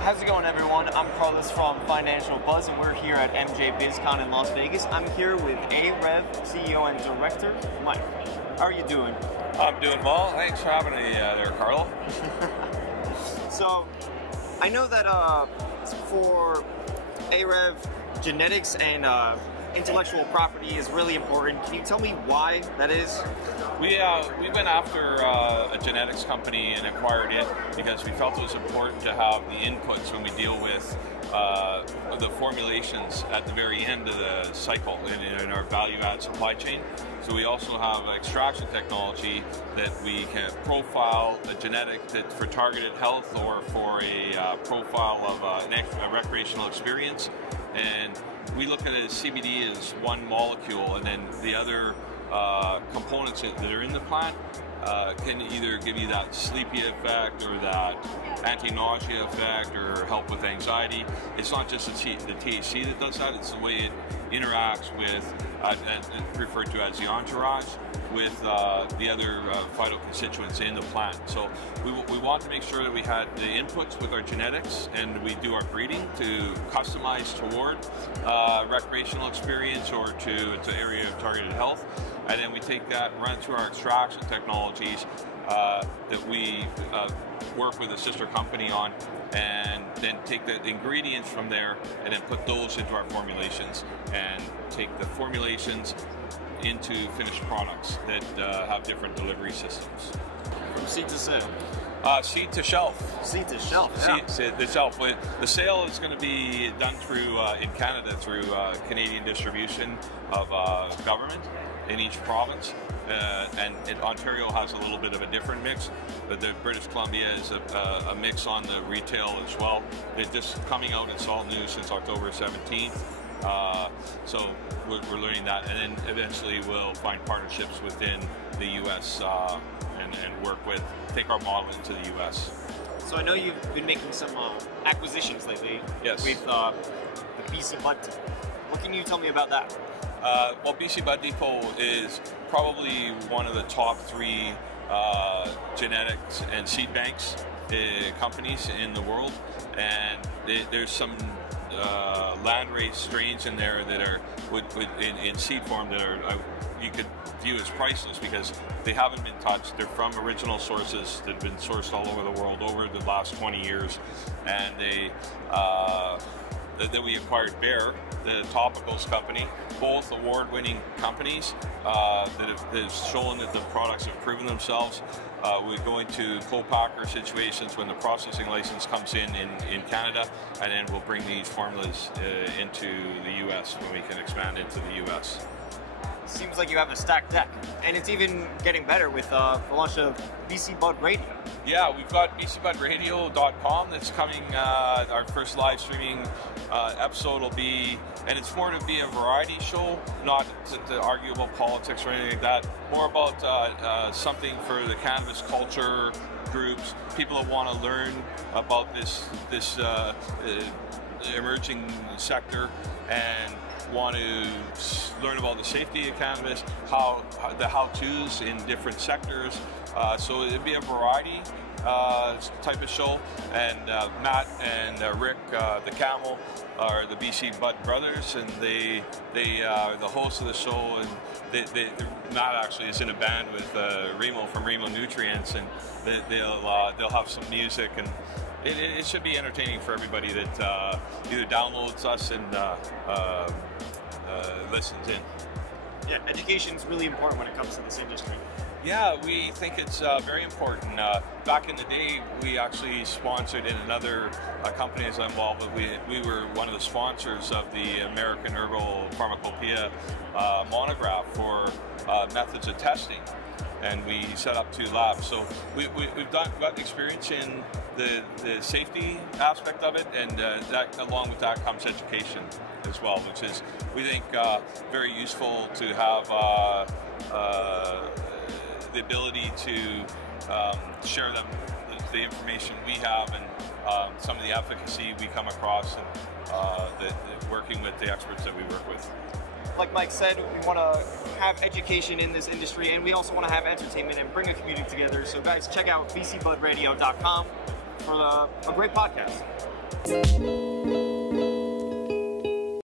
How's it going, everyone? I'm Carlos from Financial Buzz, and we're here at MJ BizCon in Las Vegas. I'm here with AREV CEO and Director, Mike. How are you doing? I'm doing well. Thanks for having me there, Carlo. So, I know that for AREV, genetics and intellectual property is really important. Can you tell me why that is? We went after a genetics company and acquired it because we felt it was important to have the inputs when we deal with the formulations at the very end of the cycle in our value-add supply chain. So we also have extraction technology that we can profile a genetic that for targeted health or for a profile of a recreational experience. And we look at it as CBD as one molecule, and then the other components that are in the plant can either give you that sleepy effect or that anti-nausea effect or help with anxiety. It's not just the THC that does that, it's the way it interacts with, referred to as the entourage, with the other phytoconstituents in the plant. So we want to make sure that we had the inputs with our genetics, and we do our breeding to customize toward recreational experience or to an area of targeted health. And then we take that, run it through our extraction technologies that we work with a sister company on, and then take the ingredients from there and then put those into our formulations and take the formulations into finished products that have different delivery systems. From seed to sale. Seed to shelf. Seed to shelf, yeah. Seed to shelf. The sale is going to be done through, in Canada, through Canadian distribution of government in each province. And Ontario has a little bit of a different mix, but the British Columbia is a mix on the retail as well. It's just coming out, it's all new since October 17th. So we're learning that, and then eventually we'll find partnerships within the U.S. And work with, take our model into the U.S. So I know you've been making some acquisitions lately. Yes. With the BC Bud. What can you tell me about that? Well, BC Bud Depot is probably one of the top 3 genetics and seed banks companies in the world, and there's some land-raised strains in there that are in seed form that are you could view as priceless because they haven't been touched. They're from original sources that have been sourced all over the world over the last 20 years, and then we acquired Bear, the topicals company, both award-winning companies that have shown that the products have proven themselves. We go into co-packer situations when the processing license comes in Canada, and then we'll bring these formulas into the U.S. when we can expand into the U.S. Seems like you have a stacked deck, and it's even getting better with the launch of BC Bud Radio. Yeah, we've got bcbudradio.com that's coming. Our first live streaming episode will be, and it's more to be a variety show, not to argue about politics or anything like that. More about something for the cannabis culture groups, people that want to learn about this emerging sector and want to learn about the safety of cannabis, the how-tos in different sectors. So it'd be a variety type of show. And Matt and Rick, the Camel, are the BC Bud brothers, and they are the hosts of the show. And Matt actually is in a band with Remo from Remo Nutrients, and they'll have some music, and it should be entertaining for everybody that either downloads us and listens in. Yeah, education is really important when it comes to this industry. Yeah, we think it's very important. Back in the day, we actually sponsored in another company as I'm involved with. We were one of the sponsors of the American Herbal Pharmacopoeia monograph for methods of testing, and we set up 2 labs. So we've got experience in the safety aspect of it, and that along with that comes education as well, which is, we think, very useful to have the ability to share the information we have and some of the efficacy we come across, and working with the experts that we work with. Like Mike said, we want to have education in this industry, and we also want to have entertainment and bring a community together. So guys, check out bcbudradio.com for a great podcast. you.